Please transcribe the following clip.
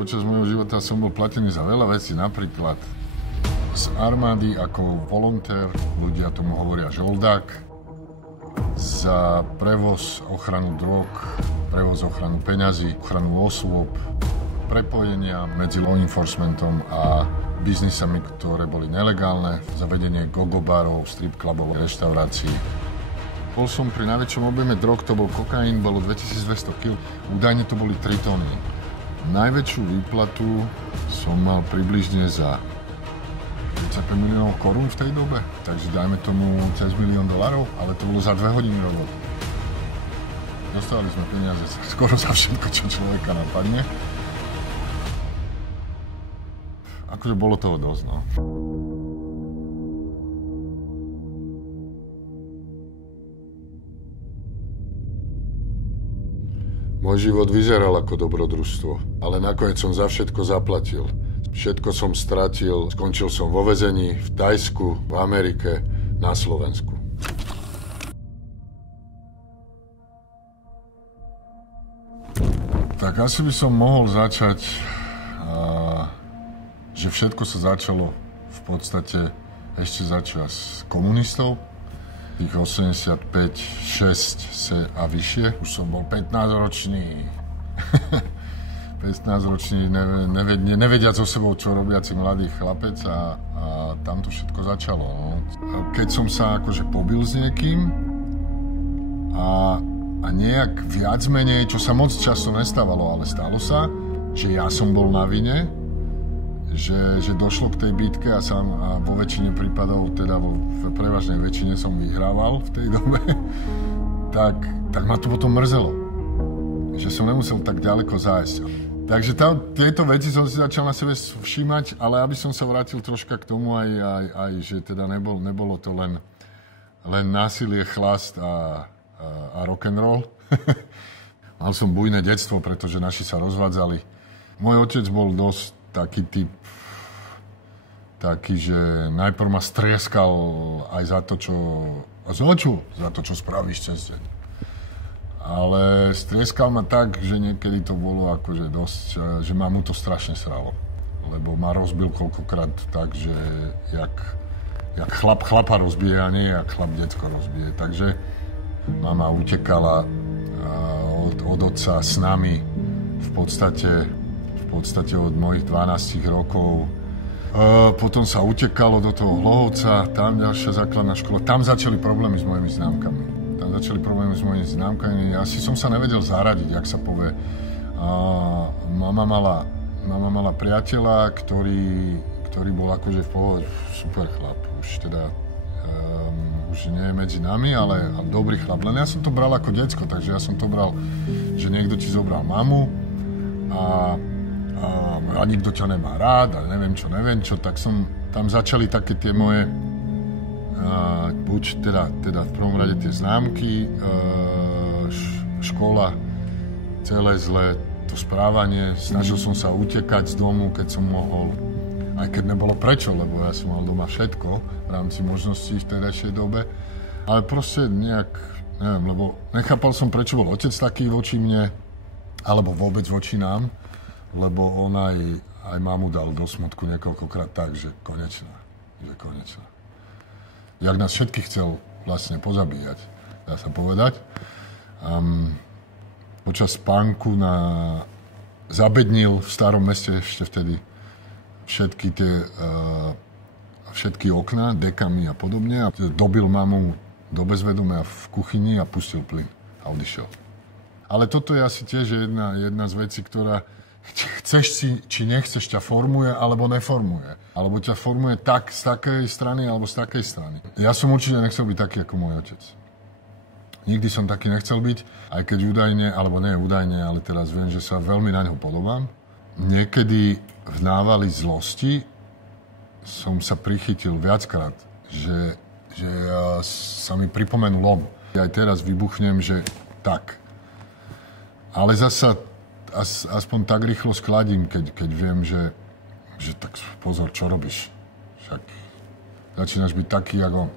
počas môjho života som bol platený za veľa vecí, napríklad z armády ako volontér, ľudia tomu hovoria žoldák, za prevoz, ochranu drog, prevoz, ochranu peňazí, ochranu osôb, prepojenia medzi law enforcementom a biznisami, ktoré boli nelegálne, zavedenie gogobarov, strip clubov, reštaurácií. Bol som pri najväčšom objeme drog, to bol kokain, bolo 2200 kg, údajne to boli 3 tony. Najväčšiu výplatu som mal približne za 35 miliónov korún v tej dobe, takže dajme tomu cez $1 milión, ale to bolo za 2 hodiny roboty. Dostali sme peniaze skoro za všetko, čo človeka napadne. Akože bolo toho dosť, no. Môj život vyzeral ako dobrodružstvo, ale nakoniec som za všetko zaplatil. Všetko som stratil, skončil som vo väzení, v Thajsku, v Amerike, na Slovensku. Tak asi by som mohol začať, že všetko sa začalo v podstate ešte za čas komunistov. Tých 85, 6 a vyššie. Už som bol 15-ročný. 15-ročný, nevediac so sebou, čo robiaci mladý chlapec a tam to všetko začalo. No. Keď som sa akože pobil s niekým a nejak viac menej, čo sa moc často nestávalo, ale stalo sa, že ja som bol na vine, že došlo k tej bitke a vo väčšine prípadov, teda v prevažnej väčšine som vyhrával v tej dobe, tak ma to potom mrzelo, že som nemusel tak ďaleko zájsť. Takže tieto veci som si začal na sebe všímať, ale aby som sa vrátil troška k tomu aj že teda nebolo to len násilie, chlast a rock'n'roll. Mal som bujné detstvo, pretože naši sa rozvádzali. Môj otec bol dosť taký typ, že najprv ma strieskal aj za to, čo spravíš cez deň. Ale strieskal ma tak, že niekedy to bolo akože dosť, že ma mu to strašne sralo. Lebo ma rozbil koľkokrát tak, že jak chlap chlapa rozbije a nie jak chlap decko rozbije. Takže mama utekala od otca s nami v podstate od mojich 12 rokov. Potom sa utekalo do toho Hlohovca, tam ďalšia základná škola. Tam začali problémy s mojimi známkami. Ja si som sa nevedel zaradiť, jak sa povie. Mama mala priateľa, ktorý bol akože v pohode, super chlap. Už nie je medzi nami, ale dobrý chlap. Len ja som to bral ako decko, takže ja som to bral, že niekto ti zobral mamu a nikto ťa nemá rád a neviem čo, tak som tam začali také tie moje buď teda v prvom rade tie známky, škola, celé zlé, to správanie, snažil som sa utekať z domu, keď som mohol, aj keď nebolo prečo, lebo ja som mal doma všetko v rámci možností v tedajšej dobe, ale proste nejak, neviem, lebo nechápal som, prečo bol otec taký voči mne, alebo vôbec voči nám, lebo on aj mamu dal do smutku niekoľkokrát tak, že konečná. Jak nás všetkých chcel vlastne pozabíjať, dá sa povedať. Počas spánku zabednil v Starom meste ešte vtedy všetky okná, dekami a podobne a dobil mamu do bezvedomia v kuchyni a pustil plyn a odišiel. Ale toto je asi tiež jedna z vecí, ktorá chceš si, či nechceš, ťa formuje alebo neformuje. Alebo ťa formuje tak z takej strany alebo z takej strany. Ja som určite nechcel byť taký ako môj otec. Nikdy som taký nechcel byť, aj keď údajne, alebo nie údajne, ale teraz viem, že sa veľmi na ňo podobám. Niekedy v návali zlosti som sa prichytil viackrát, že sa mi pripomenul on. Aj teraz vybuchnem, že tak. Ale zasa aspoň tak rýchlo skladím, keď viem, že tak pozor, čo robíš. Však začínaš byť taký, ako on.